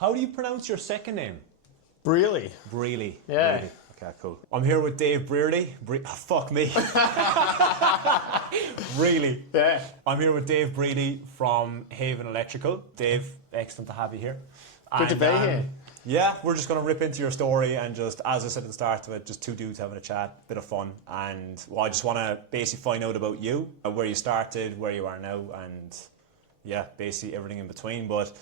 How do you pronounce your second name? Brearley. Brearley. Yeah. Brearley. Okay, cool. I'm here with Dave Brearley. Fuck me. Really? Yeah. I'm here with Dave Brearley from Haven Electrical. Dave, excellent to have you here. Good to be here. Yeah, we're just going to rip into your story and just, as I said at the start of it, just two dudes having a chat, bit of fun. And well, I just want to basically find out about you, where you started, where you are now, and yeah, basically everything in between. But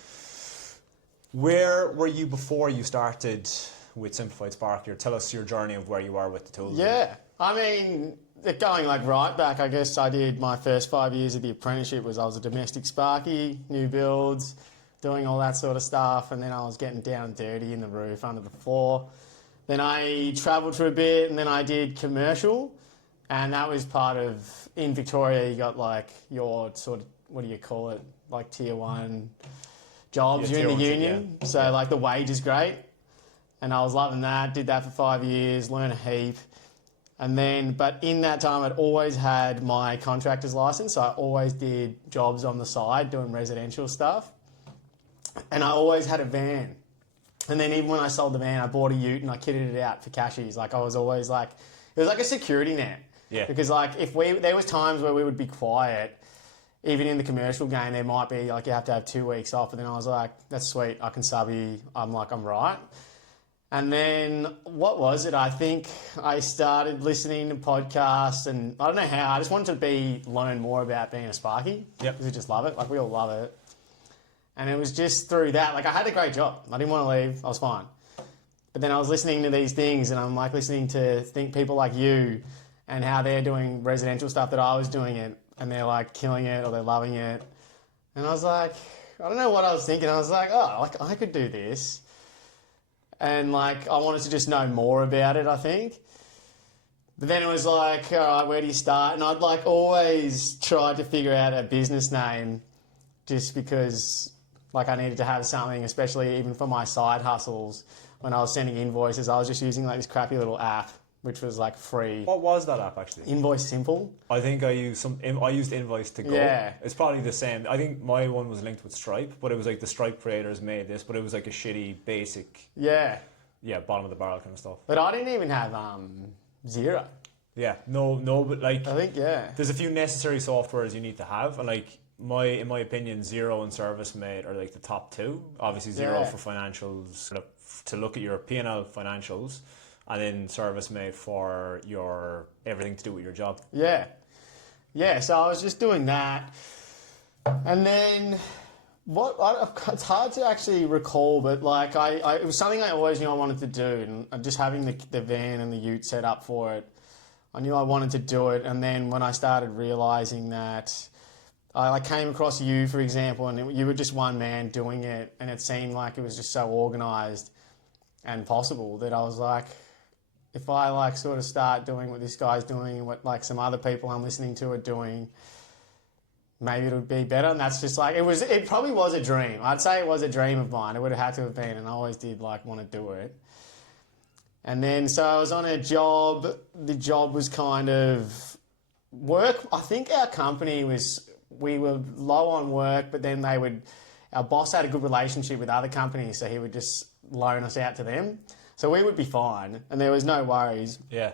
where were you before you started with Simplified Sparky? Or tell us your journey of where you are with the tools. Yeah. I mean, going like right back, I guess I did my first 5 years of the apprenticeship I was a domestic Sparky, new builds, doing all that sort of stuff, and then I was getting down and dirty in the roof, under the floor. Then I travelled for a bit, and then I did commercial, and that was part of, in Victoria, you got like your sort of, what do you call it, like tier 1 jobs, you're in the union, so like the wage is great, and I was loving that, did that for 5 years, learned a heap. And then, but in that time, I'd always had my contractor's license, so I always did jobs on the side, doing residential stuff. And I always had a van. And then even when I sold the van, I bought a ute and I kitted it out for cashies. Like I was always like, it was like a security net. Yeah. Because like there was times where we would be quiet, even in the commercial game, there might be like you have to have 2 weeks off. And then I was like, that's sweet, I can subby. I'm right. And then what was it? I think I started listening to podcasts and I don't know how, I just wanted to learn more about being a Sparky. Yep. Because we just love it. Like we all love it. And it was just through that, like I had a great job. I didn't want to leave, I was fine. But then I was listening to these things and I'm like listening to people like you and how they're doing residential stuff that I was doing it and they're like killing it or they're loving it. And I was like, I don't know what I was thinking. I was like, oh, like I could do this. And like, I wanted to just know more about it, I think. But then it was like, all right, where do you start? And I'd like always tried to figure out a business name just because like I needed to have something, especially even for my side hustles. When I was sending invoices, I was just using like this crappy little app, which was like free. What was that app actually? Invoice Simple. I think I used Invoice to go. Yeah. It's probably the same. I think my one was linked with Stripe, but it was like the Stripe creators made this, but it was like a shitty basic. Yeah. Yeah, bottom of the barrel kind of stuff. But I didn't even have Xero. Yeah, no, but like I think there's a few necessary softwares you need to have, and like in my opinion, Xero and ServiceMate are like the top two. Obviously, Xero for financials, to look at your P&L financials, and then ServiceMate for your everything to do with your job. Yeah. So I was just doing that, and then it's hard to actually recall, but like it was something I always knew I wanted to do, and just having the van and the ute set up for it, I knew I wanted to do it. And then when I started realizing that I came across you, for example, and you were just one man doing it, and it seemed like it was just so organised and possible that I was like, if I like sort of start doing what this guy's doing and what like some other people I'm listening to are doing, maybe it would be better. And that's just like, it probably was a dream. I'd say it was a dream of mine. It would have had to have been, and I always did like want to do it. And then, so I was on a job. The job was kind of work. I think our company we were low on work, but then our boss had a good relationship with other companies, so he would just loan us out to them. So we would be fine, and there was no worries. Yeah.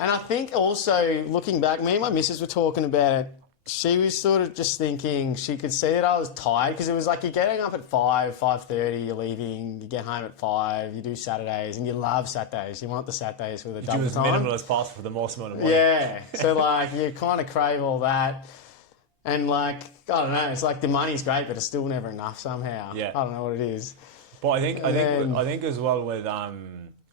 And I think also, looking back, me and my missus were talking about it. She was sort of just thinking she could see that I was tired, because it was like you're getting up at 5:30, you're leaving, you get home at 5, you do Saturdays, and you love Saturdays. You want the Saturdays with a double time. Do as minimal as possible for the most amount of money. Yeah. So like you kind of crave all that. And like, I don't know, it's like the money's great, but it's still never enough somehow. Yeah. I don't know what it is. But I think as well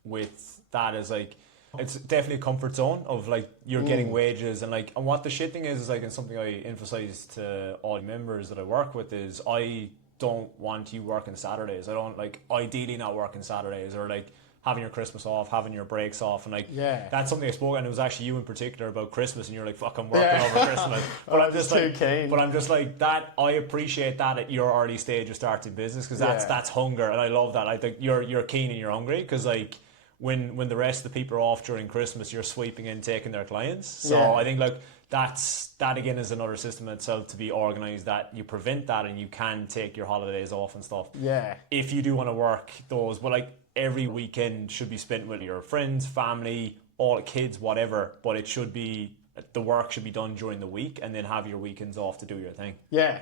with that is like, it's definitely a comfort zone of like you're getting wages, and like, and what the shit thing is like, and something I emphasize to all members that I work with is I don't want you working Saturdays. I don't like ideally not working Saturdays, or like having your Christmas off, having your breaks off, and like that's something I spoke, and it was actually you in particular about Christmas, and you're like, fuck, I'm working over Christmas. But I'm just like, keen. But I'm just like that. I appreciate that at your early stage of starting business, because that's hunger, and I love that. I think you're keen and you're hungry, because like when the rest of the people are off during Christmas, you're sweeping in, taking their clients. So I think like that again is another system itself to be organized, that you prevent that and you can take your holidays off and stuff. Yeah. If you do want to work those, but like every weekend should be spent with your friends, family, all kids, whatever, but it should be, the work should be done during the week and then have your weekends off to do your thing. Yeah.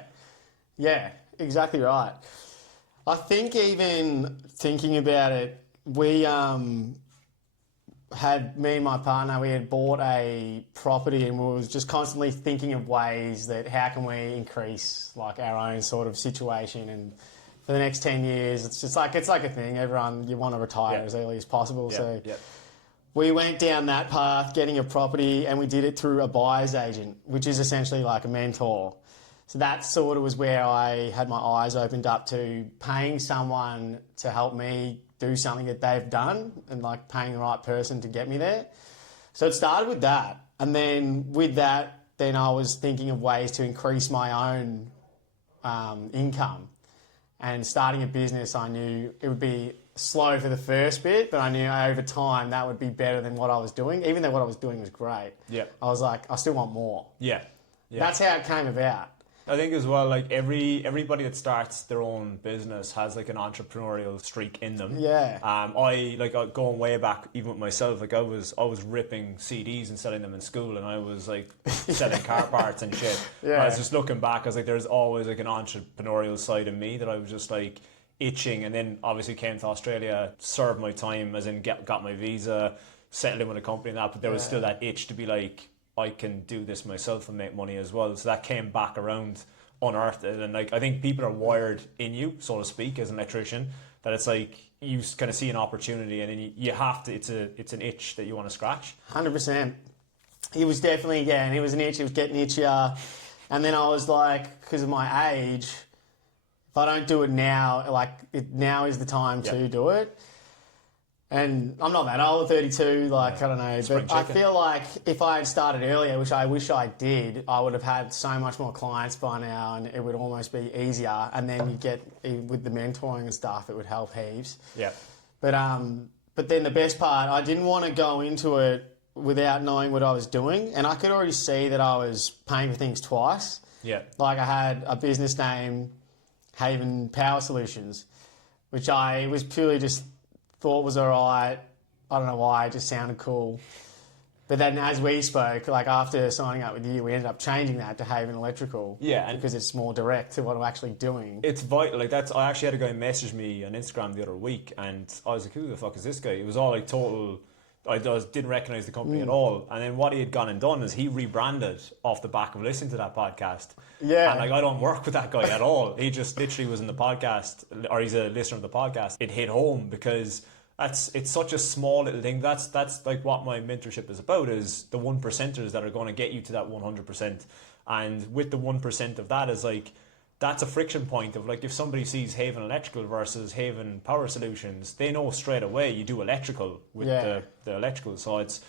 Yeah, exactly right. I think even thinking about it, we had, me and my partner, we had bought a property and we was just constantly thinking of ways that how can we increase like our own sort of situation, and for the next 10 years, it's like a thing. Everyone, you want to retire as early as possible. So we went down that path, getting a property, and we did it through a buyer's agent, which is essentially like a mentor. So that sort of was where I had my eyes opened up to paying someone to help me do something that they've done, and like paying the right person to get me there. So it started with that. And then with that, then I was thinking of ways to increase my own income. And starting a business, I knew it would be slow for the first bit, but I knew over time that would be better than what I was doing, even though what I was doing was great. Yeah. I was like, I still want more. Yeah. That's how it came about. I think as well, like everybody that starts their own business has like an entrepreneurial streak in them. Yeah. Going way back, even with myself, like I was ripping CDs and selling them in school, and I was like selling car parts and shit. Yeah. I was just looking back, I was like, there's always like an entrepreneurial side of me that I was just like itching, and then obviously came to Australia, served my time, as in got my visa, settled in with a company and that, but there was still that itch to be like, I can do this myself and make money as well. So that came back around, unearthed it. And like, I think people are wired in you, so to speak, as an electrician, that it's like you kind of see an opportunity and then you have to, it's an itch that you want to scratch. 100%. He was definitely, and he was an itch, he was getting itchier. And then I was like, because of my age, if I don't do it now, now is the time to do it. And I'm not that old, 32, I don't know. But I feel like if I had started earlier, which I wish I did, I would have had so much more clients by now and it would almost be easier. And then you get, with the mentoring and stuff, it would help heaps. Yeah. But then the best part, I didn't want to go into it without knowing what I was doing. And I could already see that I was paying for things twice. Yeah. Like I had a business name, Haven Power Solutions, which I was purely just thought was all right. I don't know why, it just sounded cool. But then as we spoke, like after signing up with you, we ended up changing that to Haven Electrical. Yeah. Because it's more direct to what I'm actually doing. It's vital. Like I actually had a guy message me on Instagram the other week and I was like, who the fuck is this guy? It was all like total, didn't recognize the company at all. And then what he had gone and done is he rebranded off the back of listening to that podcast. Yeah. And like, I don't work with that guy at all. He just literally was in the podcast, or he's a listener of the podcast. It hit home because it's such a small little thing. That's like what my mentorship is about, is the 1%ers that are going to get you to that 100%. And with the 1% of that is like, that's a friction point of like, if somebody sees Haven Electrical versus Haven Power Solutions, they know straight away you do electrical with the electrical. So it's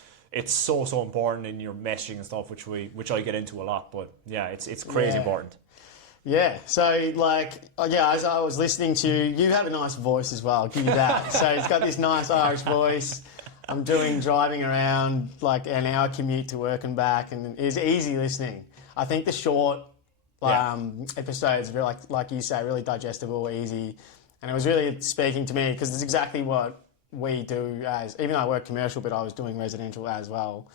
so important in your messaging and stuff, which I get into a lot. But yeah, it's crazy important. Yeah, so as I was listening to you, you have a nice voice as well, I'll give you that. So it's got this nice Irish voice. I'm driving around like an hour commute to work and back, and it's easy listening. I think the short episodes are like you say, really digestible, easy, and it was really speaking to me because it's exactly what we do even though I work commercial, but I was doing residential as well.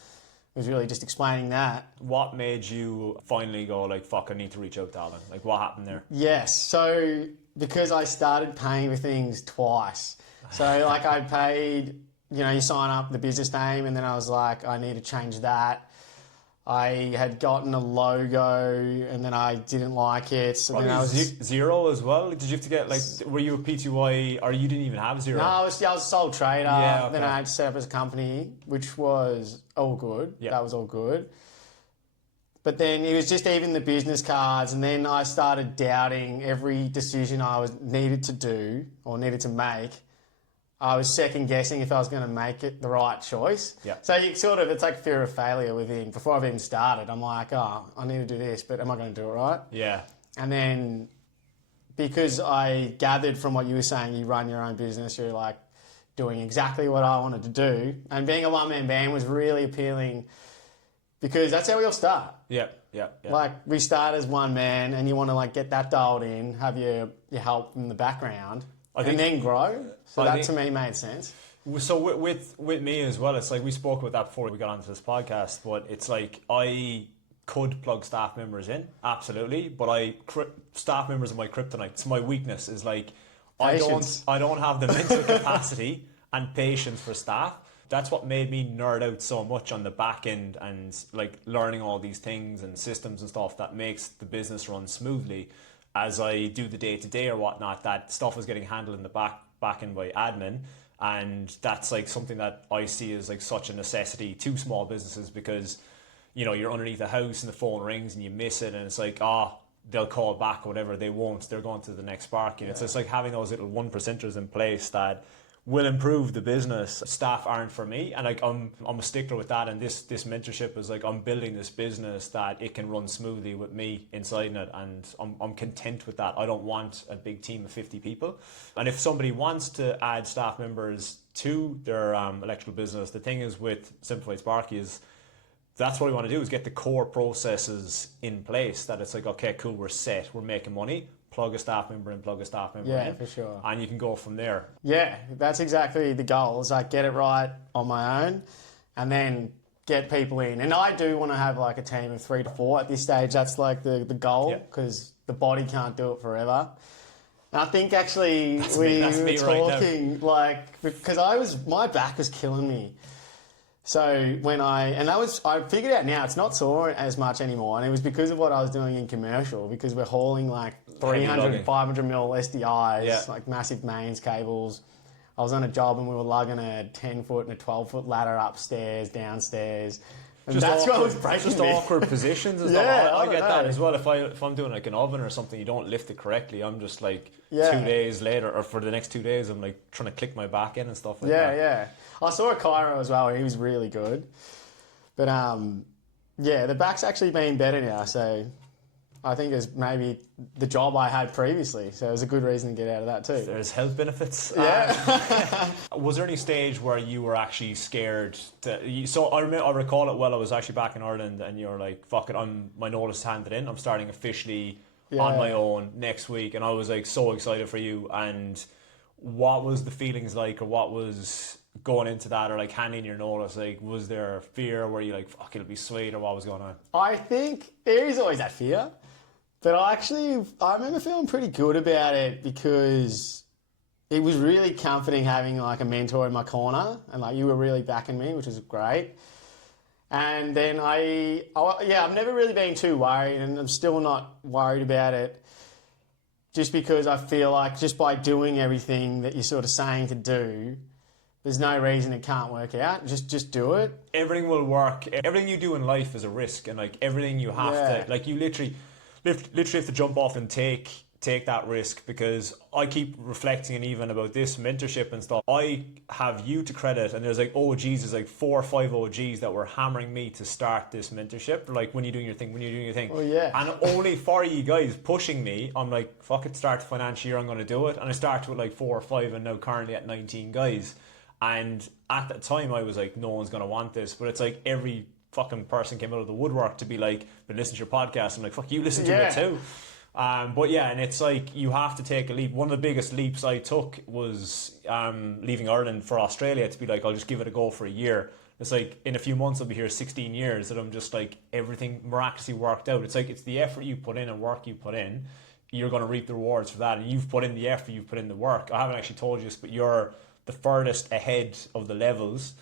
It was really just explaining that. What made you finally go like, fuck, I need to reach out to Alan? Like, what happened there? Yes, so because I started paying for things twice. So like I paid, you sign up the business name, and then I was like, I need to change that. I had gotten a logo and then I didn't like it. So then I was Zero as well. Did you have to get were you a PTY or you didn't even have Zero? No, I was a sole trader. Yeah, okay. Then I had to set up as a company, which was all good. Yeah. That was all good. But then it was just even the business cards, and then I started doubting every decision I needed to do or needed to make. I was second guessing if I was going to make it the right choice. Yeah. So it's like fear of failure within. Before I've even started, I'm like, I need to do this, but am I going to do it right? Yeah. And then because I gathered from what you were saying, you run your own business, you're like doing exactly what I wanted to do. And being a one-man band was really appealing because that's how we all start. Yeah. Like we start as one man, and you want to like get that dialed in, have your help in the background, and then grow. So that to me made sense. So with me as well, it's like we spoke about that before we got onto this podcast, but it's like I could plug staff members in, absolutely, but staff members are my kryptonite. It's my weakness. Is like I don't have the mental capacity and patience for staff. That's what made me nerd out so much on the back end and like learning all these things and systems and stuff that makes the business run smoothly. As I do the day to day or whatnot, that stuff is getting handled in the back end by admin. And that's like something that I see as like such a necessity to small businesses, because you know, you're underneath a house and the phone rings and you miss it, and it's like, they'll call back or whatever. They won't. They're going to the next Sparky. It's just like having those little 1%ers in place that will improve the business. Staff aren't for me, and like I'm a stickler with that. And this mentorship is like I'm building this business that it can run smoothly with me inside it, and I'm content with that. I don't want a big team of 50 people. And if somebody wants to add staff members to their electrical business, the thing is with Simplified Sparky is that's what we want to do, is get the core processes in place, that it's like, okay, cool, we're set, we're making money, plug a staff member in, Yeah, for sure. And you can go from there. Yeah, that's exactly the goal, is like get it right on my own and then get people in. And I do want to have like a team of 3 to 4 at this stage. That's like the goal, because the body can't do it forever. And I think actually we were talking like, because my back was killing me. So I figured out now it's not sore as much anymore, and it was because of what I was doing in commercial, because we're hauling like 300, 500 mil SDIs, like massive mains cables. I was on a job and we were lugging a 10-foot and a 12-foot ladder upstairs, downstairs. And that's what was breaking just me. Awkward positions and stuff. I get that as well. If I'm doing like an oven or something, you don't lift it correctly. I'm just like 2 days later, or for the next 2 days, I'm like trying to click my back in and stuff like that. Yeah. I saw a chiro as well. He was really good. But the back's actually been better now. So I think it's maybe the job I had previously. So it was a good reason to get out of that too. There's health benefits. Yeah. Was there any stage where you were actually scared? So I recall it well. I was actually back in Ireland, and you were like, "Fuck it, my notice handed in. I'm starting officially on my own next week," and I was like so excited for you. And what was the feelings like, or what was going into that, or like handing your notice? Like, was there fear? Were you like, "Fuck, it'll be sweet," or what was going on? I think there is always that fear. But I remember feeling pretty good about it, because it was really comforting having like a mentor in my corner, and like you were really backing me, which was great. And then I've never really been too worried, and I'm still not worried about it, just because I feel like just by doing everything that you're sort of saying to do, there's no reason it can't work out. Just do it. Everything will work. Everything you do in life is a risk, and like everything you have to, like you literally have to jump off and take that risk, because I keep reflecting, and even about this mentorship and stuff, I have you to credit, and there's like OGs, there's like 4 or 5 OGs that were hammering me to start this mentorship, like when you're doing your thing. Oh yeah. And only for you guys pushing me, I'm like, fuck it, start the financial year, I'm going to do it. And I started with like 4 or 5, and now currently at 19 guys. And at that time I was like, no one's going to want this, but it's like every fucking person came out of the woodwork to be like, but listen to your podcast. I'm like, fuck you, listen to it too. But yeah, and it's like you have to take a leap. One of the biggest leaps I took was leaving Ireland for Australia, to be like, I'll just give it a go for a year. It's like in a few months I'll be here 16 years, that I'm just like, everything miraculously worked out. It's like, it's the effort you put in and work you put in, you're going to reap the rewards for that. And you've put in the effort, you've put in the work. I haven't actually told you this, but you're the furthest ahead of the levels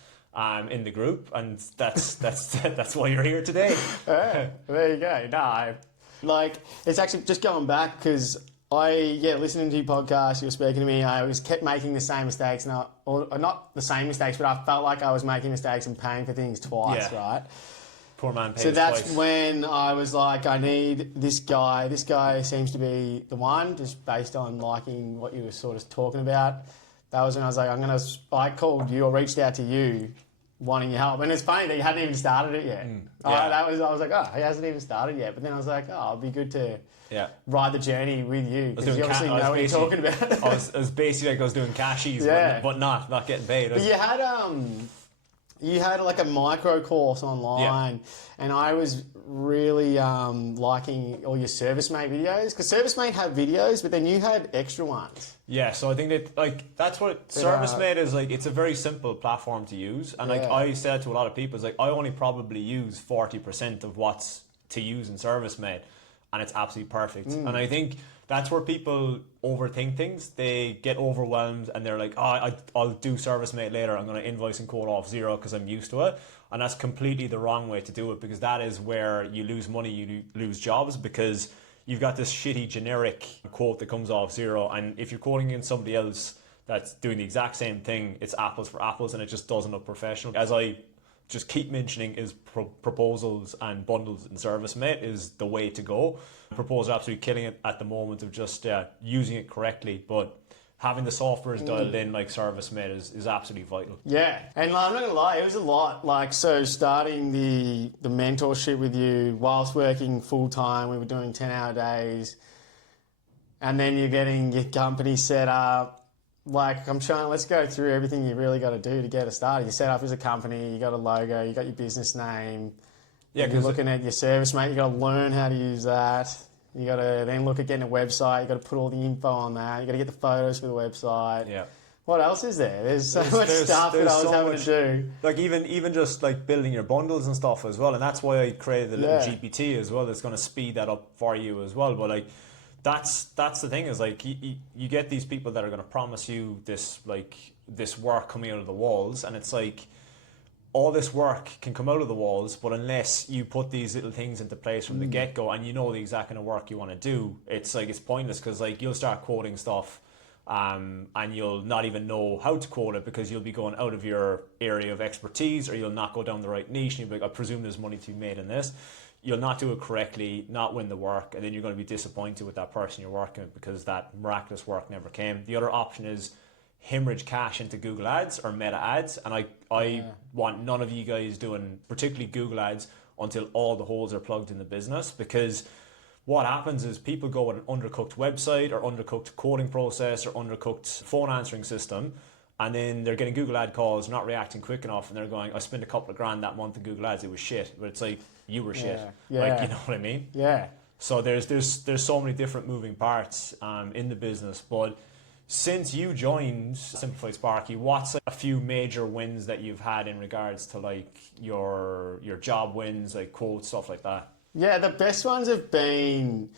in the group, and that's why you're here today. There you go. No, like, it's actually just going back, because listening to your podcast, you were speaking to me, I kept making the same mistakes, or not the same mistakes, but I felt like I was making mistakes and paying for things twice, right? Poor man pays So that's twice. when I was like, I need this guy. This guy seems to be the one, just based on liking what you were sort of talking about. That was when I was like, I called you, or reached out to you, wanting your help. And it's funny that you hadn't even started it yet. I was like, he hasn't even started yet. But then I was like, it'd be good to ride the journey with you, because you obviously know what you're talking about. I was basically like I was doing cashies, but not getting paid. But you you had like a micro course online, and I was really liking all your ServiceMate videos, because ServiceMate had videos, but then you had extra ones. Yeah, so I think that like that's what ServiceMate is like. It's a very simple platform to use, and like I said to a lot of people, it's like I only probably use 40% of what's to use in ServiceMate, and it's absolutely perfect. And I think that's where people overthink things. They get overwhelmed and they're like, I'll do ServiceMate later. I'm going to invoice and quote off zero because I'm used to it. And that's completely the wrong way to do it, because that is where you lose money, you lose jobs, because you've got this shitty generic quote that comes off zero. And if you're quoting in somebody else that's doing the exact same thing, it's apples for apples, and it just doesn't look professional. As I just keep mentioning, is proposals and bundles in ServiceMate is the way to go. Proposals are absolutely killing it at the moment of just using it correctly, but having the software dialed in like ServiceMate is absolutely vital. Yeah, and I'm not gonna lie, it was a lot. Like, so starting the mentorship with you whilst working full time, we were doing 10-hour days, and then you're getting your company set up. Like, let's go through everything you really got to do to get it started. You set up as a company, you got a logo, you got your business name. Yeah, you're looking at your ServiceMate, you got to learn how to use that. You got to then look at getting a website, you got to put all the info on that, you got to get the photos for the website. Yeah. What else is there? There's so much stuff that I was having to do. Like even just like building your bundles and stuff as well. And that's why I created a little GPT as well. That's going to speed that up for you as well. But like, that's the thing, is like you get these people that are going to promise you this work coming out of the walls, and it's like all this work can come out of the walls, but unless you put these little things into place from the get-go and you know the exact kind of work you want to do, it's like it's pointless, because like you'll start quoting stuff and you'll not even know how to quote it, because you'll be going out of your area of expertise, or you'll not go down the right niche, and you'll be like, I presume there's money to be made in this. You'll not do it correctly, not win the work, and then you're going to be disappointed with that person you're working with, because that miraculous work never came. The other option is hemorrhage cash into Google Ads or Meta Ads, and I want none of you guys doing particularly Google Ads until all the holes are plugged in the business, because what happens is people go with an undercooked website or undercooked quoting process or undercooked phone answering system, and then they're getting Google ad calls, not reacting quick enough, and they're going, I spent a couple of grand that month in Google Ads, it was shit. But it's like, you were shit. Like, you know what I mean? Yeah. So there's so many different moving parts in the business. But since you joined Simplified Sparky, what's a few major wins that you've had in regards to like your job wins, like quotes, stuff like that? Yeah, the best ones have been,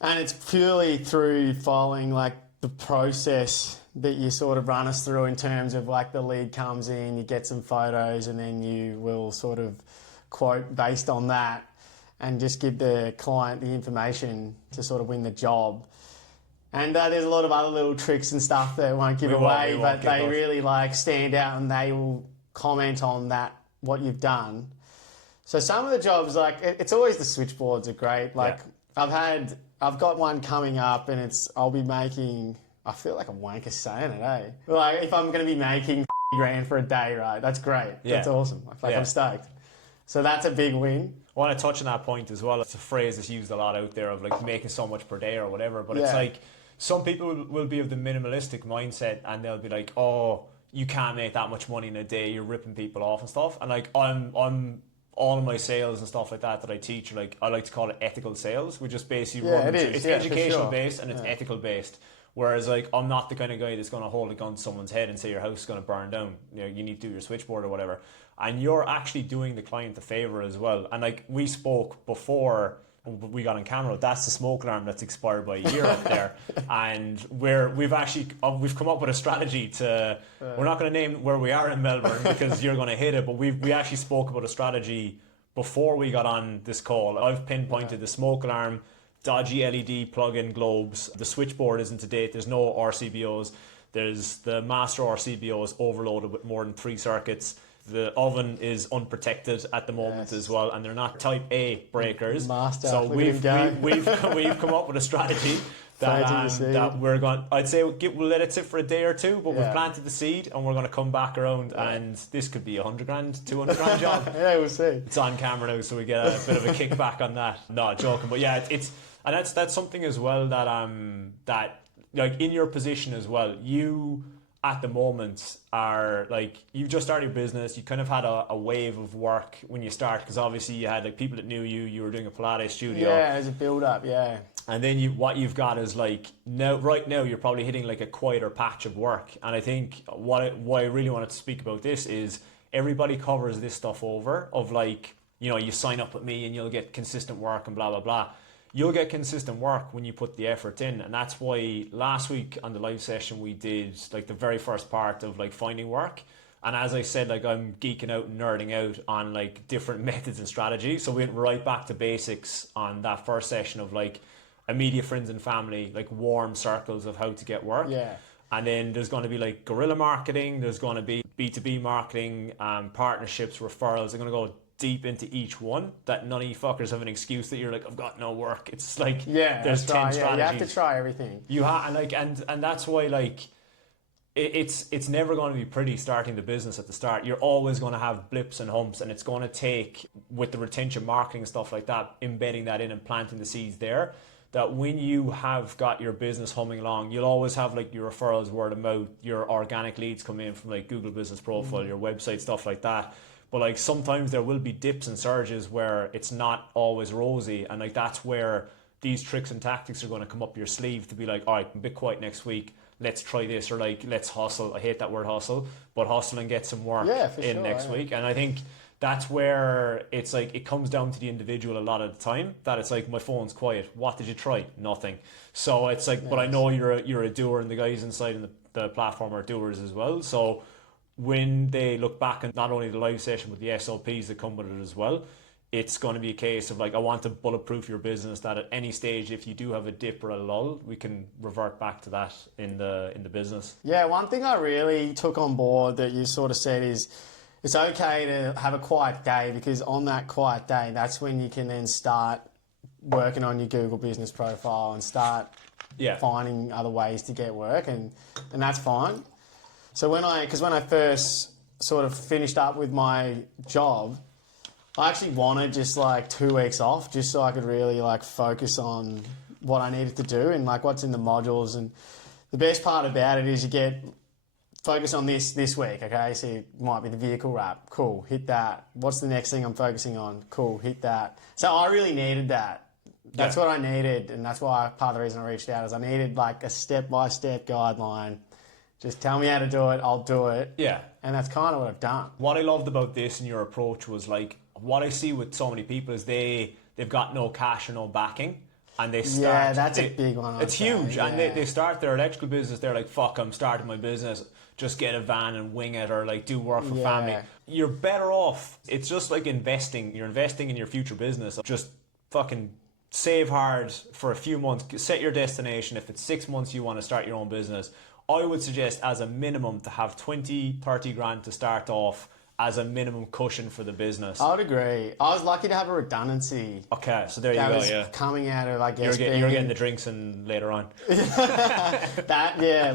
and it's purely through following like the process that you sort of run us through, in terms of like the lead comes in, you get some photos, and then you will sort of quote based on that and just give the client the information to sort of win the job. And there's a lot of other little tricks and stuff that I won't give away, but they really like stand out, and they will comment on that, what you've done. So some of the jobs, like it's always the switchboards are great. Like I've got one coming up, and I'll be making, I feel like a wanker saying it, eh? Like if I'm going to be making grand for a day, right? That's great. Yeah. That's awesome. Like I'm stoked. So that's a big win. I want to touch on that point as well. It's a phrase that's used a lot out there of like making so much per day or whatever. But it's like some people will be of the minimalistic mindset, and they'll be like, oh, you can't make that much money in a day. You're ripping people off and stuff. And like I'm all of my sales and stuff like that I teach, like I like to call it ethical sales, which is basically it's educational based and it's ethical based. Whereas like I'm not the kind of guy that's going to hold a gun to someone's head and say your house is going to burn down. You know, you need to do your switchboard or whatever. And you're actually doing the client a favor as well. And like we spoke before we got on camera, that's the smoke alarm that's expired by a year up there. And we've come up with a strategy to, we're not going to name where we are in Melbourne because you're going to hit it, but we actually spoke about a strategy before we got on this call. I've pinpointed the smoke alarm, dodgy LED plug-in globes, the switchboard isn't to date, there's no RCBOs, there's the master RCBOs overloaded with more than 3 circuits. The oven is unprotected at the moment as well, and they're not type A breakers. Master, so we've come up with a strategy that we're going. I'd say we'll let it sit for a day or two, but we've planted the seed, and we're going to come back around, and this could be $100 grand, $200 grand job. Yeah, we'll see. It's on camera now, so we get a bit of a kickback on that. Not joking, but yeah, that's something as well that like in your position as well, you at the moment are like, you've just started your business, you kind of had a wave of work when you start, because obviously you had like people that knew you were doing a Pilates studio. Yeah, as a build up, yeah. And then what you've got is like, right now you're probably hitting like a quieter patch of work. And I think why I really wanted to speak about this is everybody covers this stuff over of like, you know, you sign up with me and you'll get consistent work and blah, blah, blah. You'll get consistent work when you put the effort in. And that's why last week on the live session, we did like the very first part of like finding work. And as I said, like I'm geeking out and nerding out on like different methods and strategies. So we went right back to basics on that first session of like immediate friends and family, like warm circles of how to get work. Yeah. And then there's going to be like guerrilla marketing. There's going to be B2B marketing, partnerships, referrals. They're going to go deep into each one, that none of you fuckers have an excuse that you're like, I've got no work. It's like, there's 10 strategies. You have to try everything. You have, and like, and that's why like it's never going to be pretty starting the business at the start. You're always going to have blips and humps, and it's going to take, with the retention marketing and stuff like that, embedding that in and planting the seeds there, that when you have got your business humming along, you'll always have like your referrals, word of mouth, your organic leads come in from like Google Business Profile, your website, stuff like that. But like sometimes there will be dips and surges where it's not always rosy, and like that's where these tricks and tactics are going to come up your sleeve to be like, all right, I'm a bit quiet next week, let's try this, or like let's hustle. I hate that word hustle, but hustle and get some work next week. And I think that's where it's like it comes down to the individual a lot of the time, that it's like, my phone's quiet, what did you try? Nothing. So it's like, but I know you're a doer, and the guys inside in the platform are doers as well. So when they look back on not only the live session but the SOPs that come with it as well, it's going to be a case of like, I want to bulletproof your business, that at any stage, if you do have a dip or a lull, we can revert back to that in the business. Yeah, one thing I really took on board that you sort of said is it's okay to have a quiet day, because on that quiet day, that's when you can then start working on your Google business profile and start finding other ways to get work, and that's fine. So when I first sort of finished up with my job, I actually wanted just like 2 weeks off, just so I could really like focus on what I needed to do and like what's in the modules. And the best part about it is you get focus on this week, okay? So it might be the vehicle wrap. Cool, hit that. What's the next thing I'm focusing on? Cool, hit that. So I really needed that. That's what I needed, and that's why part of the reason I reached out is I needed like a step-by-step guideline. Just tell me how to do it, I'll do it. Yeah. And that's kind of what I've done. What I loved about this and your approach was like, what I see with so many people is they've got no cash or no backing, and they start. Yeah, that's a big one. It's huge, and they start their electrical business. They're like, fuck, I'm starting my business. Just get a van and wing it, or like do work for family. You're better off. It's just like investing. You're investing in your future business. Just fucking save hard for a few months. Set your destination. If it's 6 months you want to start your own business, I would suggest as a minimum to have 20, 30 grand to start off as a minimum cushion for the business. I would agree. I was lucky to have a redundancy. Okay, so there you go, yeah. Coming out of, I guess, you're getting the drinks and later on.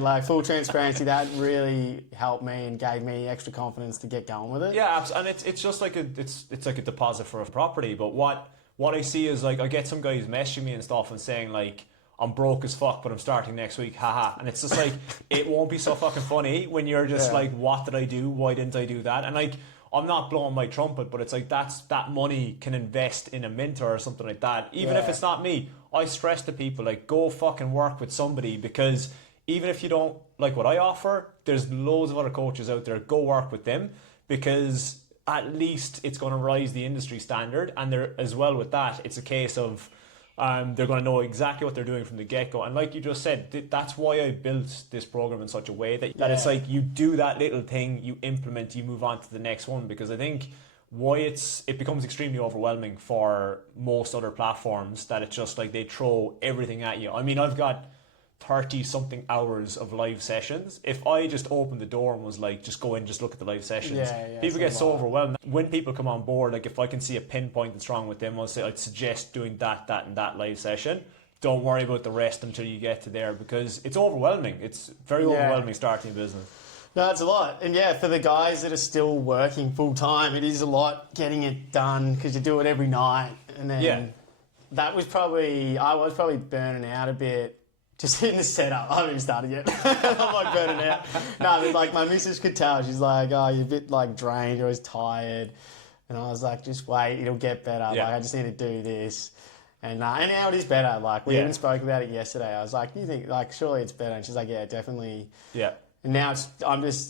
Like full transparency, that really helped me and gave me extra confidence to get going with it. Yeah, and it's just like it's like a deposit for a property. But what I see is like, I get some guys messaging me and stuff and saying like, I'm broke as fuck, but I'm starting next week, haha. And it's just like, it won't be so fucking funny when you're just like, what did I do? Why didn't I do that? And like, I'm not blowing my trumpet, but it's like, that money can invest in a mentor or something like that. Even if it's not me, I stress to people, like, go fucking work with somebody, because even if you don't like what I offer, there's loads of other coaches out there. Go work with them, because at least it's going to rise the industry standard. And there as well with that, it's a case of, they're going to know exactly what they're doing from the get-go. And like you just said, that's why I built this program in such a way that it's like, you do that little thing, you implement, you move on to the next one. Because I think why it becomes extremely overwhelming for most other platforms, that it's just like they throw everything at you. I mean, I've got 30 something hours of live sessions. If I just opened the door and was like, just go in, just look at the live sessions, people get so overwhelmed. When people come on board, like if I can see a pinpoint that's wrong with them, I'd suggest doing that and that live session. Don't worry about the rest until you get to there, because it's overwhelming. It's very overwhelming starting a business. No, it's a lot. And yeah, for the guys that are still working full time, it is a lot getting it done, because you do it every night. And then I was probably burning out a bit just in the setup. I haven't even started yet. I'm like burning out. No, but like my missus could tell. She's like, oh, you're a bit like drained, you're always tired. And I was like, just wait, it'll get better. Yeah. Like I just need to do this. And now it is better. Like we even spoke about it yesterday. I was like, do you think like surely it's better? And she's like, yeah, definitely. Yeah. And now I'm just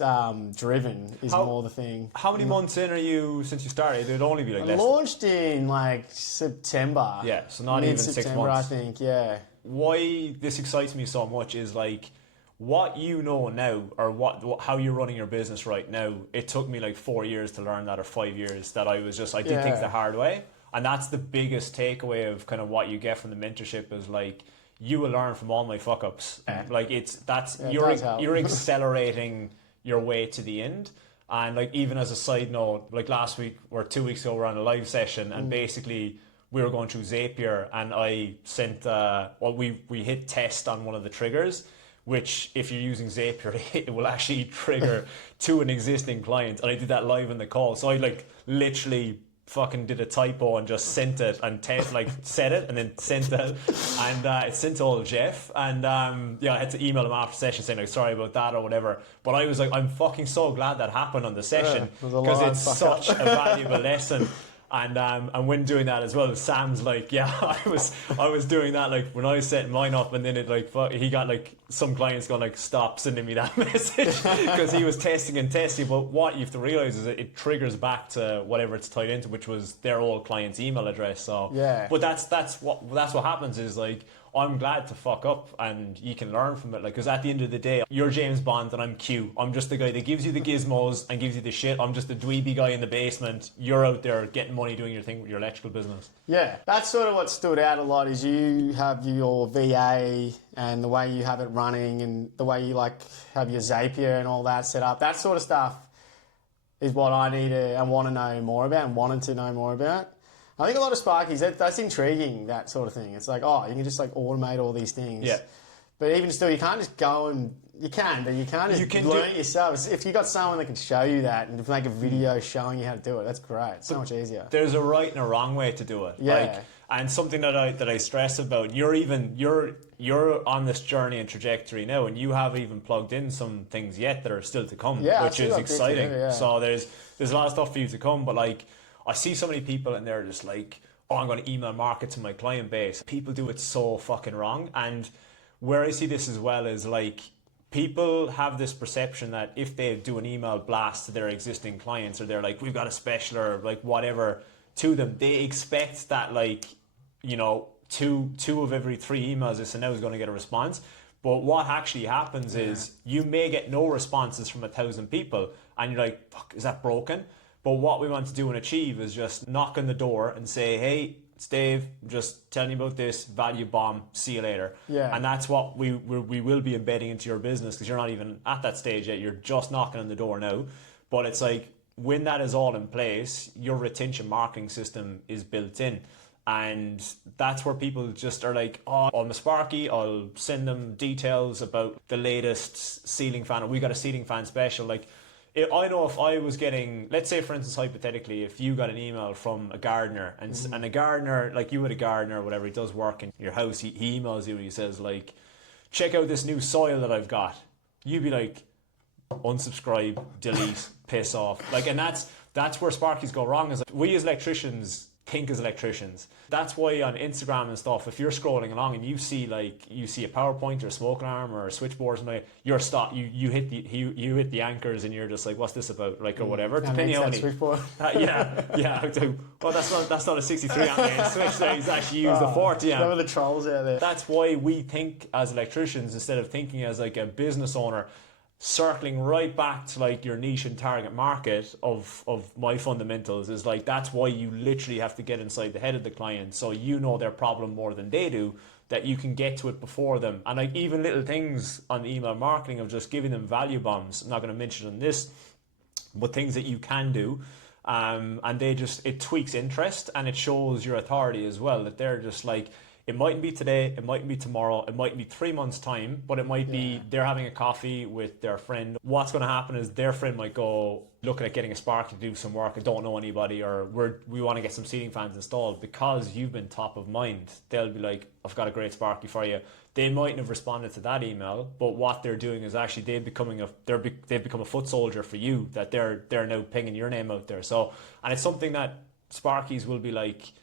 driven is more the thing. How many months in are you since you started? It'd only be like I less. launched in like September. Yeah, so not even 6 Mid-September, months. I think. Yeah. Why this excites me so much is like what you know now, or how you're running your business right now. It took me like 4 years to learn that, or 5 years that I did things the hard way, and that's the biggest takeaway of kind of what you get from the mentorship is like you will learn from all my fuck ups. Like you're accelerating your way to the end. And like even as a side note, like last week or 2 weeks ago, we're on a live session, and basically we were going through Zapier, and I sent we hit test on one of the triggers, which if you're using Zapier, it will actually trigger to an existing client. And I did that live in the call. So I like literally fucking did a typo and just sent it and said it and then sent it, and it sent to old Jeff, and I had to email him after session saying like sorry about that or whatever. But I was like, I'm fucking so glad that happened on the session, because it's such a valuable lesson. And when doing that as well, Sam's like, yeah, I was doing that like when I was setting mine up, and then it like he got like some clients going like, stop sending me that message, because he was testing. But what you have to realize is that it triggers back to whatever it's tied into, which was their old client's email address. So yeah, but that's what happens is like, I'm glad to fuck up, and you can learn from it. Like, because at the end of the day, you're James Bond and I'm Q. I'm just the guy that gives you the gizmos and gives you the shit. I'm just the dweeby guy in the basement. You're out there getting money doing your thing with your electrical business. Yeah, that's sort of what stood out a lot. Is you have your VA and the way you have it running, and the way you like have your Zapier and all that set up. That sort of stuff is what I need and want to know more about, and wanted to know more about. I think a lot of Sparkies, that's intriguing, that sort of thing. It's like, oh, you can just like automate all these things. Yeah. But even still, you can't just go and, you can, but you can't just learn it yourself. If you got someone that can show you that and make a video showing you how to do it, that's great. It's so much easier. There's a right and a wrong way to do it. Yeah. Like, and something that I stress about, you're on this journey and trajectory now, and you haven't even plugged in some things yet that are still to come, which is exciting. So there's a lot of stuff for you to come, but like, I see so many people and they're just like, oh, I'm going to email market to my client base. People do it so fucking wrong. And where I see this as well is like, people have this perception that if they do an email blast to their existing clients, or they're like, we've got a special or like whatever to them, they expect that like, you know, two of every 3 emails they send out is going to get a response. But what actually happens is you may get no responses from 1,000 people, and you're like, fuck, is that broken? But what we want to do and achieve is just knock on the door and say, hey, it's Dave, just telling you about this, value bomb, see you later. Yeah. And that's what we will be embedding into your business, because you're not even at that stage yet. You're just knocking on the door now. But it's like, when that is all in place, your retention marketing system is built in. And that's where people just are like, oh, I'm a Sparky, I'll send them details about the latest ceiling fan. We got a ceiling fan special. Like, I know if I was getting, let's say for instance, hypothetically, if you got an email from a gardener, and a gardener, like you had a gardener or whatever, he does work in your house, he emails you and he says like, check out this new soil that I've got. You'd be like, unsubscribe, delete, piss off. Like, and that's where Sparkies go wrong, is like, we as electricians think as electricians. That's why on Instagram and stuff, if you're scrolling along and you see a PowerPoint or a smoke alarm or a switchboard, and you're stop, you hit the anchors and you're just like, what's this about, like, or whatever. Depending on switchboard. Well, that's not a 63 amp main switch. There, he's actually used a 40 amp. Some of the trolls out there. That's why we think as electricians instead of thinking as like a business owner. Circling right back to like your niche and target market of my fundamentals is like, that's why you literally have to get inside the head of the client, so you know their problem more than they do, that you can get to it before them. And like, even little things on email marketing of just giving them value bombs, I'm not going to mention on this, but things that you can do, and it tweaks interest, and it shows your authority as well, that they're just like, it mightn't be today, it mightn't be tomorrow, it might be 3 months' time, but it might be they're having a coffee with their friend. What's going to happen is their friend might go looking at getting a Sparky to do some work, I don't know anybody, or we want to get some ceiling fans installed. Because you've been top of mind, they'll be like, I've got a great Sparky for you. they mightn't have responded to that email, but what they're doing is actually they've become a foot soldier for you, that they're now pinging your name out there. So, and it's something that Sparkies will be like,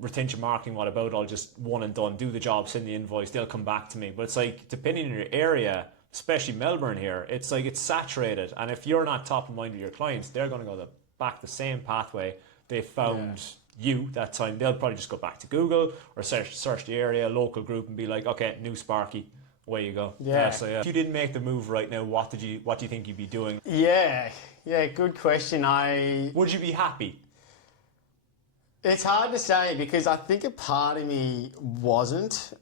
retention marketing, what about? I'll just one and done, do the job, send the invoice, they'll come back to me. But it's like, depending on your area, especially Melbourne here, it's like it's saturated. And if you're not top of mind with your clients, they're going to go back the same pathway they found you that time. They'll probably just go back to Google or search the area, local group, and be like, okay, new Sparky, away you go. So if you didn't make the move right now, what do you think you'd be doing? Good question. Would you be happy? It's hard to say, because I think a part of me wasn't,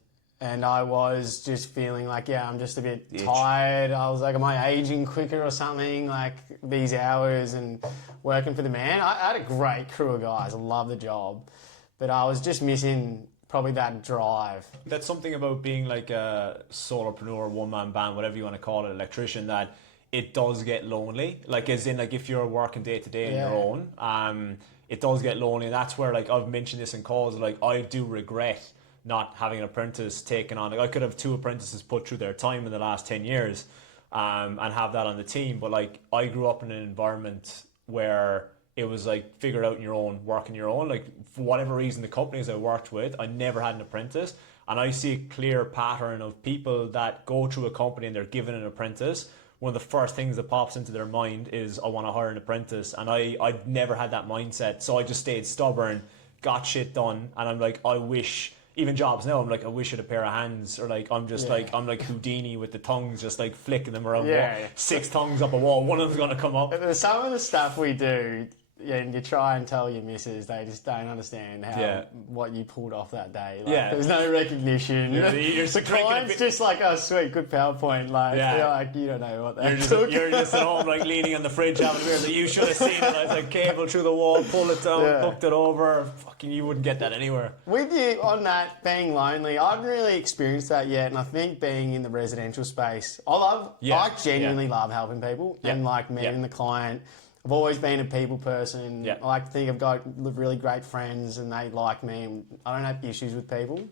and I was just feeling like, I'm just a bit tired. I was like, am I aging quicker or something? Like, these hours and working for the man. I had a great crew of guys. I love the job. But I was just missing probably that drive. That's something about being like a solopreneur, one-man band, whatever you want to call it, electrician, that it does get lonely. Like, as in, like, if you're working day to day on your own, it does get lonely. And that's where, like, I've mentioned this in calls, like, I do regret not having an apprentice taken on. Like, I could have 2 apprentices put through their time in the last 10 years and have that on the team. But like, I grew up in an environment where it was like, figure it out on your own, work on your own. Like, for whatever reason, the companies I worked with, I never had an apprentice. And I see a clear pattern of people that go through a company and they're given an apprentice. One of the first things that pops into their mind is, I want to hire an apprentice. And I never had that mindset. So I just stayed stubborn, got shit done. And I'm like, I wish... Even jobs now, I'm like, I wish I had a pair of hands, or like, I'm just like, I'm like Houdini with the tongues, just like flicking them around. 6 tongues up a wall, one of them's going to come up. Some of the stuff we do, and you try and tell your missus, they just don't understand what you pulled off that day. Like, there's no recognition. You're the client's just like, oh, sweet, good PowerPoint. Like, you're like, you don't know what that took. You're just at home, like, leaning on the fridge having a beer. Like, you should have seen it. I was like, cable through the wall, pull it down, hooked it over. Fucking, you wouldn't get that anywhere. With you on that, being lonely, I haven't really experienced that yet. And I think being in the residential space, I genuinely love helping people and like meeting the client. I've always been a people person. I like to think I've got really great friends and they like me, and I don't have issues with people.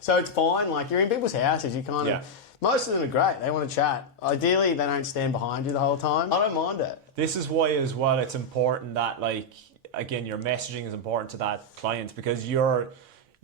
So it's fine. Like, you're in people's houses, you kind of... Most of them are great. They want to chat. Ideally, they don't stand behind you the whole time. I don't mind it. This is why as well it's important that, like, again, your messaging is important to that client, because you're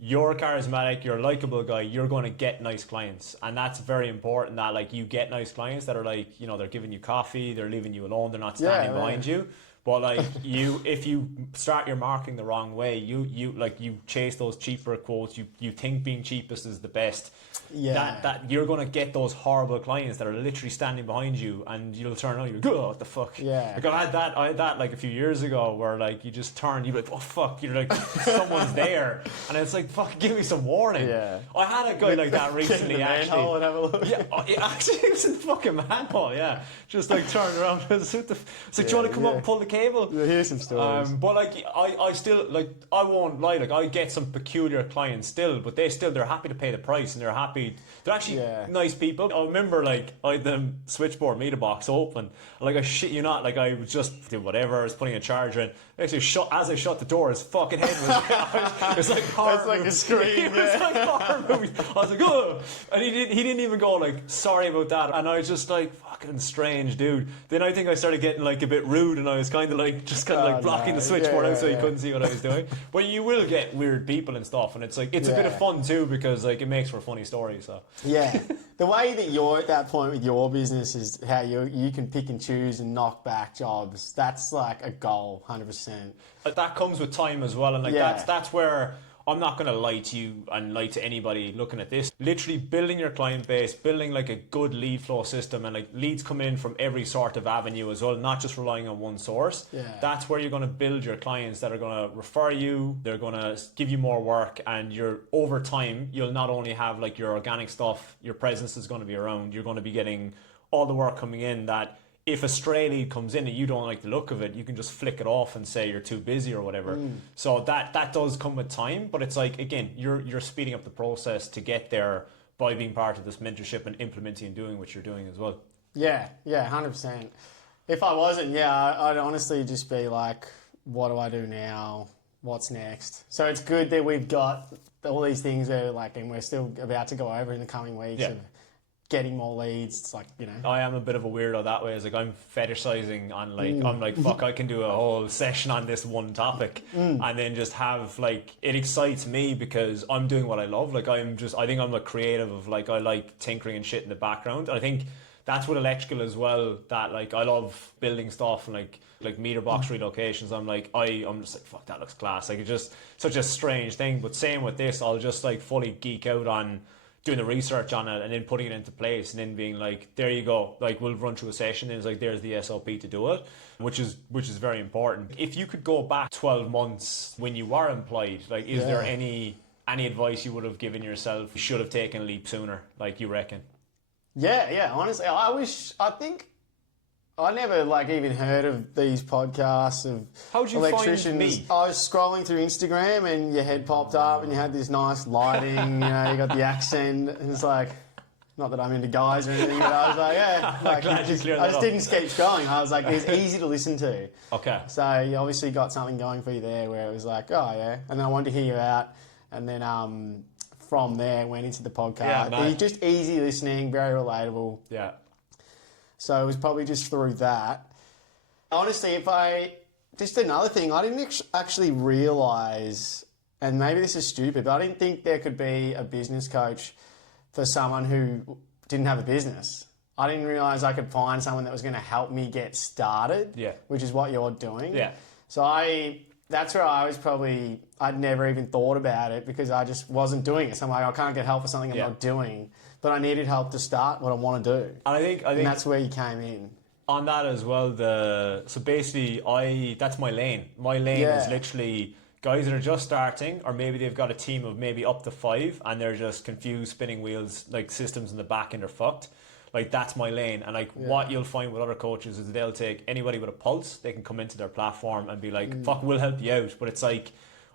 charismatic, you're a likable guy, you're going to get nice clients. And that's very important, that like, you get nice clients that are like, you know, they're giving you coffee, they're leaving you alone, they're not standing behind you. But like, if you start your marketing the wrong way, you chase those cheaper quotes, you think being cheapest is the best. That you're going to get those horrible clients that are literally standing behind you, and you'll turn around and you go, oh, what the fuck? Like, I had that like a few years ago, where like, you just turn, you're like, oh fuck, you're like, someone's there, and it's like, fuck, give me some warning. I had a guy like that recently, actually. Manhole and have a look. Actually, it was in the fucking manhole. Just like turned around. It's like, do you want to come up and pull the cable? Here's some stories. But like, I still, like, I won't lie, like, I get some peculiar clients still, but they're happy to pay the price, and they're actually nice people. I remember, like, I had the switchboard meter box open, and like, I shit you not, like, I was just doing whatever, I was putting a charger in. Actually, as I shut the door, his fucking head was, it was like horror. It's like a scream. It was like horror movies. I was like, oh, and he didn't even go like, sorry about that, and I was just like, fucking strange dude. Then I think I started getting like a bit rude, and I was kind of like, just kind of like blocking the switchboard out so he couldn't see what I was doing. But you will get weird people and stuff, and it's like, it's a bit of fun too, because like, it makes for a funny story. So the way that you're at that point with your business is how you can pick and choose and knock back jobs. That's like a goal, 100%. That comes with time as well, and like, that's where I'm not going to lie to you and lie to anybody looking at this. Literally building your client base, building like a good lead flow system, and like, leads coming in from every sort of avenue as well, not just relying on one source. That's where you're going to build your clients that are going to refer you, they're going to give you more work, and over time, you'll not only have like your organic stuff, your presence is going to be around, you're going to be getting all the work coming in that, if a stray lead comes in and you don't like the look of it, you can just flick it off and say you're too busy or whatever. So that does come with time, but it's like, again, you're speeding up the process to get there by being part of this mentorship and implementing and doing what you're doing as well. 100%. If I wasn't, I'd honestly just be like, what do I do now? what's next. So it's good that we've got all these things where like, and we're still about to go over in the coming weeks of getting more leads. It's like, you know. I am a bit of a weirdo that way. It's like I'm fetishizing on like, I'm like, fuck, I can do a whole session on this one topic and then just have like, it excites me because I'm doing what I love. Like I think I'm a creative of like, I like tinkering and shit in the background. And I think that's with electrical as well, that like I love building stuff and like meter box relocations. I'm just like, fuck, that looks class. Like it's just such a strange thing. But same with this, I'll just like fully geek out on doing the research on it and then putting it into place and then being like, there you go, like we'll run through a session and it's like, there's the SOP to do it, which is very important. If you could go back 12 months when you were employed, like is there any advice you would have given yourself you should have taken a leap sooner, like you reckon? Yeah. Honestly, I think I never like even heard of these podcasts of How'd you Electricians. find me? I was scrolling through Instagram and your head popped up and you had this nice lighting, you got the accent. And it's like, not that I'm into guys or anything, but I was like, yeah. Like, I just didn't keep scrolling. I was like, it's easy to listen to. Okay. So you obviously got something going for you there where it was like, oh yeah. And then I wanted to hear you out. And then from there went into the podcast. It's just easy listening, very relatable. Yeah. So it was probably just through that. Honestly, just another thing, I didn't actually realise, and maybe this is stupid, but I didn't think there could be a business coach for someone who didn't have a business. I didn't realise I could find someone that was going to help me get started, which is what you're doing. Yeah. So that's where I was I'd never even thought about it because I just wasn't doing it. So I'm like, I can't get help for something I'm not doing. But I needed help to start what I want to do. And I think that's where you came in. On that as well, so basically that's my lane. My lane is literally guys that are just starting, or maybe they've got a team of maybe up to 5 and they're just confused spinning wheels, like systems in the back and they're fucked. Like that's my lane. And like what you'll find with other coaches is they'll take anybody with a pulse, they can come into their platform and be like, fuck, we'll help you out. But it's like,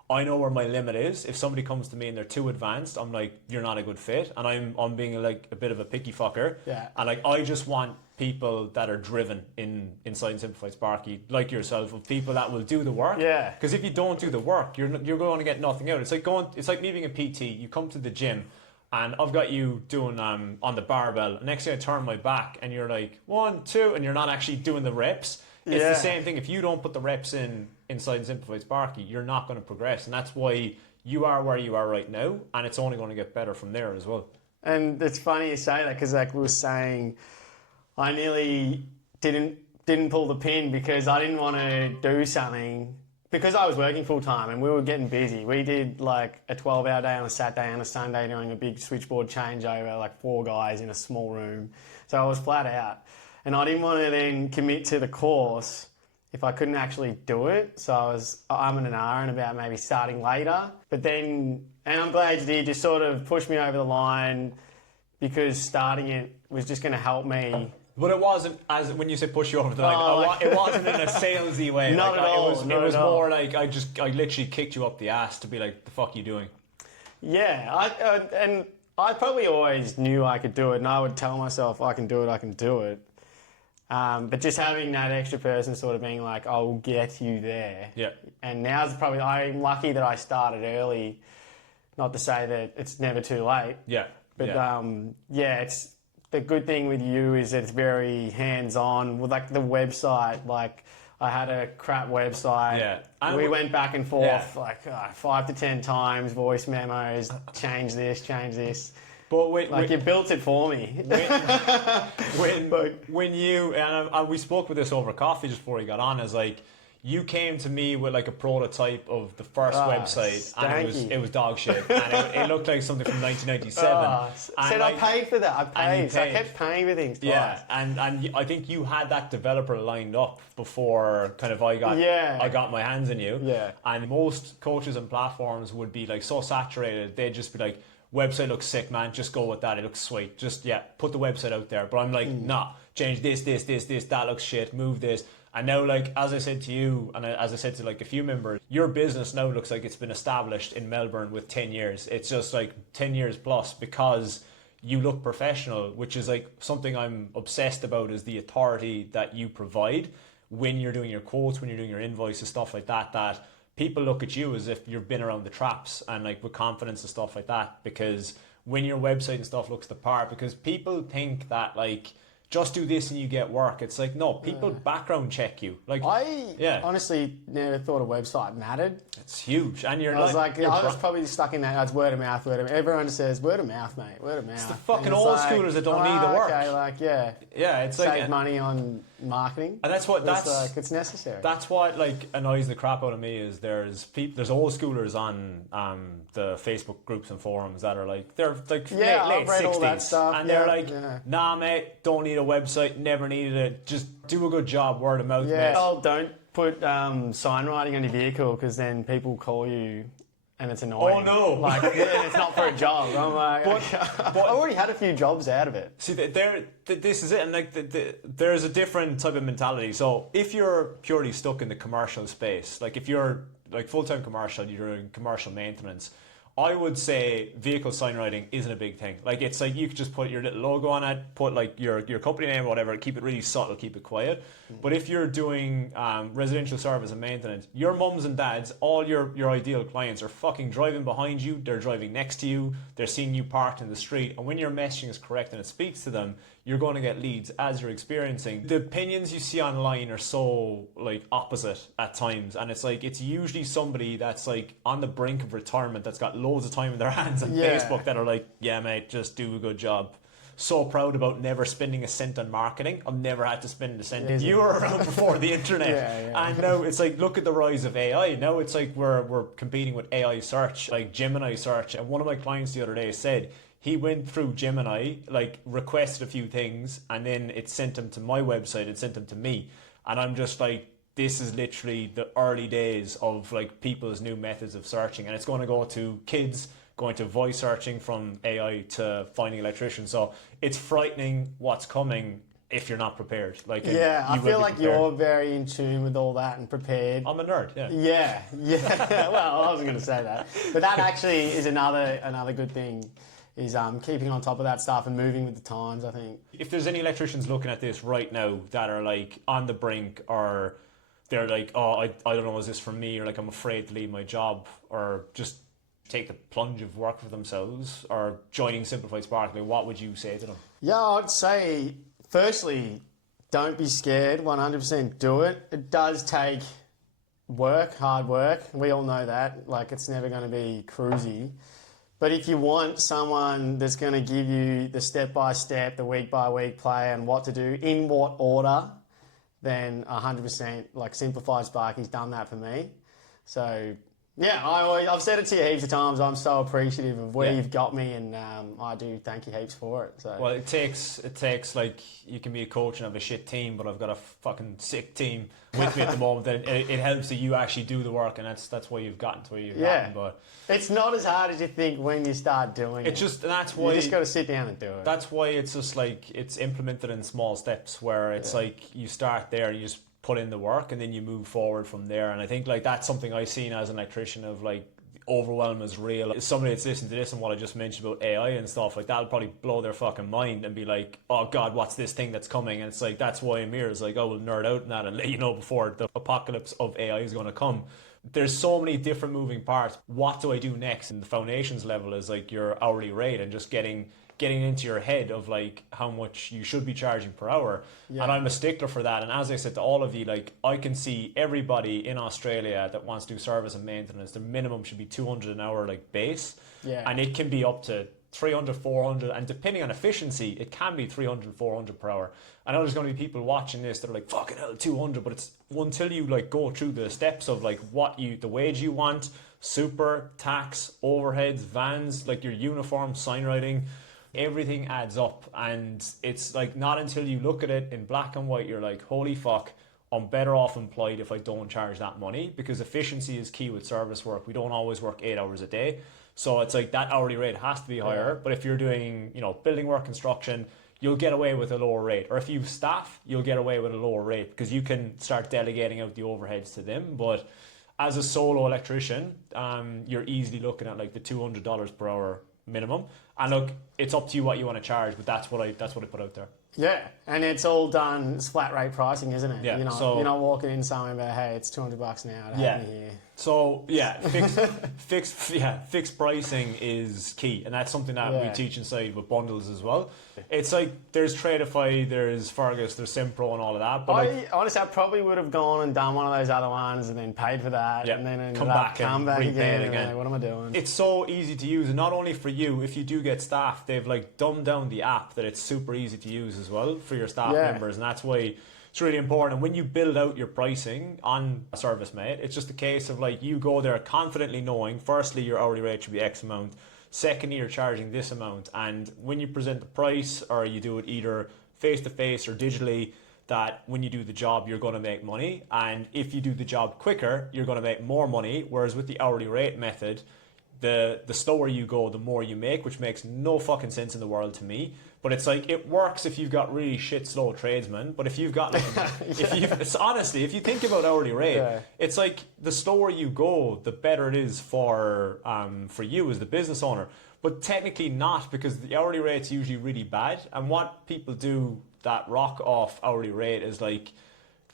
I know where my limit is. If somebody comes to me and they're too advanced, I'm like, you're not a good fit. And I'm being like a bit of a picky fucker. Yeah. And like, I just want people that are driven inside Simplified Sparky, like yourself, of people that will do the work. Yeah. Because if you don't do the work, you're going to get nothing out. It's like me being a PT. You come to the gym and I've got you doing on the barbell. Next thing I turn my back and you're like 1, 2, and you're not actually doing the reps. It's the same thing. If you don't put the reps inside Simplified Sparky, you're not going to progress. And that's why you are where you are right now. And it's only going to get better from there as well. And it's funny you say that because like we were saying, I nearly didn't pull the pin because I didn't want to do something because I was working full time and we were getting busy. We did like a 12-hour day on a Saturday and a Sunday doing a big switchboard changeover, like 4 guys in a small room. So I was flat out. And I didn't want to then commit to the course if I couldn't actually do it. So I was umming and ahhing about maybe starting later. But then, and I'm glad you did, just sort of push me over the line because starting it was just going to help me. But it wasn't, as when you say push you over the line, it wasn't in a salesy way. Not at all. It was more like I literally kicked you up the ass to be like, the fuck are you doing? Yeah, and I probably always knew I could do it, and I would tell myself, I can do it. But just having that extra person sort of being like, I'll get you there. Yeah. And now's probably, I'm lucky that I started early, not to say that it's never too late. Yeah. But it's the good thing with you is that it's very hands-on with like the website. Like I had a crap website. Yeah. And we went back and forth 5 to 10 times, voice memos, change this. But you built it for me. When you and we spoke with this over coffee just before we got on, is like you came to me with like a prototype of the first website, and it was dog shit, and it looked like something from 1997. Said I paid for that. I kept paying for things. Twice. Yeah, and I think you had that developer lined up before kind of I got my hands in you. Yeah, and most coaches and platforms would be like so saturated, they'd just be like, website looks sick, man, just go with that, it looks sweet, just put the website out there. But I'm like, nah, change this, that looks shit, move this. And now, like, as I said to you, and as I said to like a few members, your business now looks like it's been established in Melbourne with 10 years. It's just like 10 years plus because you look professional, which is like something I'm obsessed about, is the authority that you provide when you're doing your quotes, when you're doing your invoices, stuff like that, that people look at you as if you've been around the traps and like with confidence and stuff like that, because when your website and stuff looks the part, because people think that like just do this and you get work. It's like, no, people background check you. Like, I honestly never thought a website mattered. It's huge. And you're I was probably stuck in that. It's word of mouth, word of mouth. Everyone says word of mouth, mate, word of mouth. It's the fucking old schoolers that don't need the work. Okay, like, yeah, it's like save money on marketing. And that's like, it's necessary. That's what like annoys the crap out of me is there's old schoolers on the Facebook groups and forums that are like, they're like late I've read 60s. All that stuff. And they're like, nah, mate, don't need a website, never needed it. Just do a good job, word of mouth, mate. Oh, don't put sign writing on your vehicle because then people call you and it's annoying. Oh, no. Like, it's not for a job. I'm like, but I already had a few jobs out of it. See, this is it. And like, there's a different type of mentality. So if you're purely stuck in the commercial space, like if you're like full-time commercial, you're in commercial maintenance, I would say vehicle sign writing isn't a big thing. Like it's like you could just put your little logo on it, put like your company name or whatever, keep it really subtle, keep it quiet. But if you're doing residential service and maintenance, your mums and dads, all your ideal clients are fucking driving behind you, they're driving next to you, they're seeing you parked in the street, and when your messaging is correct and it speaks to them, you're going to get leads as you're experiencing. The opinions you see online are so like opposite at times, and it's like it's usually somebody that's like on the brink of retirement that's got loads of time in their hands on Facebook that are like, yeah mate, just do a good job. So proud about never spending a cent on marketing. I've never had to spend a cent. You were around before the internet. And now it's like, look at the rise of AI. Now it's like we're competing with AI search, like Gemini search. And one of my clients the other day said he went through Gemini, like requested a few things, and then it sent him to my website, it sent him to me. And I'm just like, this is literally the early days of like people's new methods of searching. And it's going to go to kids going to voice searching from AI to finding electricians. So it's frightening what's coming if you're not prepared. Like I feel like you're very in tune with all that and prepared. I'm a nerd, Yeah. Well, I wasn't going to say that. But that actually is another good thing, is keeping on top of that stuff and moving with the times, I think. If there's any electricians looking at this right now that are like on the brink, or they're like, oh, I don't know, is this for me? Or like, I'm afraid to leave my job, or just take the plunge of work for themselves, or joining Simplified Sparky, what would you say to them? Yeah, I'd say, firstly, don't be scared, 100% do it. It does take work, hard work. We all know that. Like, it's never going to be cruisy. But if you want someone that's going to give you the step-by-step, the week-by-week plan, and what to do, in what order, then 100%, like Simplified Sparky's done that for me. So yeah, I've said it to you heaps of times. I'm so appreciative of where you've got me, and I do thank you heaps for it. So. Well, it takes like, you can be a coach and have a shit team, but I've got a fucking sick team with me at the moment. That it helps that you actually do the work, and that's why you've gotten to where you've gotten. But it's not as hard as you think when you start doing it. That's why you just got to sit down and do it. That's why it's just like it's implemented in small steps, where it's like you start there and you just put in the work and then you move forward from there. And I think like that's something I've seen as an electrician, of like overwhelm is real. Somebody that's listening to this and what I just mentioned about AI and stuff like that'll probably blow their fucking mind and be like, oh god, what's this thing that's coming? And it's like, that's why I'm here. It's like, I will nerd out in that and let you know before the apocalypse of AI is going to come. There's so many different moving parts. What do I do next? And the foundations level is like your hourly rate, and just getting into your head of like how much you should be charging per hour. And I'm a stickler for that. And as I said to all of you, like I can see everybody in Australia that wants to do service and maintenance, the minimum should be 200 an hour like base. And it can be up to 300, 400, and depending on efficiency, it can be 300, 400 per hour. I know there's going to be people watching this that are like, fucking hell, 200, but it's until you like go through the steps of like the wage you want, super, tax, overheads, vans, like your uniform, sign writing, everything adds up. And it's like not until you look at it in black and white, you're like, holy fuck, I'm better off employed if I don't charge that money, because efficiency is key with service work. We don't always work 8 hours a day. So it's like that hourly rate has to be higher. But if you're doing, building work, construction, you'll get away with a lower rate. Or if you have staff, you'll get away with a lower rate because you can start delegating out the overheads to them. But as a solo electrician, you're easily looking at like the $200 per hour minimum. And look, it's up to you what you want to charge, but that's what I put out there. Yeah, and it's all done, it's flat rate pricing, isn't it? Yeah, you're not walking in somewhere about, hey, it's $200 an hour to have me here. So yeah, fixed pricing is key, and that's something that we teach inside with bundles as well. It's like there's Tradeify, there's Fergus, there's Simpro, and all of that. But honestly, I probably would have gone and done one of those other ones, and then paid for that, and then come back again. And like, what am I doing? It's so easy to use, and not only for you. If you do get staff, they've like dumbed down the app that it's super easy to use as well for your staff members, and that's why. It's really important. And when you build out your pricing on ServiceMate, it's just a case of like you go there confidently knowing, firstly, your hourly rate should be X amount. Secondly, you're charging this amount. And when you present the price, or you do it either face-to-face or digitally, that when you do the job, you're going to make money. And if you do the job quicker, you're going to make more money. Whereas with the hourly rate method, the slower you go, the more you make, which makes no fucking sense in the world to me. But it's like, it works if you've got really shit slow tradesmen. But if you've got like, it's honestly, if you think about hourly rate, it's like the slower you go, the better it is for you as the business owner. But technically not, because the hourly rate's usually really bad. And what people do that rock off hourly rate is like,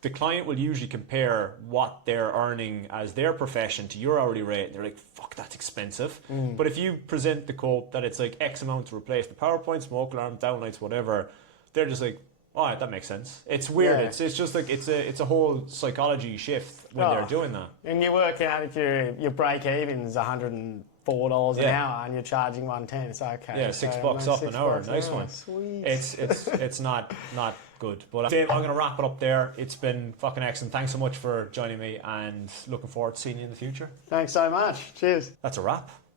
the client will usually compare what they're earning as their profession to your hourly rate. And they're like, fuck, that's expensive. But if you present the quote that it's like X amount to replace the PowerPoint, smoke alarm, downlights, whatever, they're just like, all right, that makes sense. It's weird. It's just like, it's a whole psychology shift when they're doing that. And you work out if your break even's $104 an hour and you're charging $110, it's okay. Yeah, $6 up an hour. Nice one. Sweet. It's not good. But Dave, I'm going to wrap it up there. It's been fucking excellent. Thanks so much for joining me, and looking forward to seeing you in the future. Thanks so much. Cheers. That's a wrap.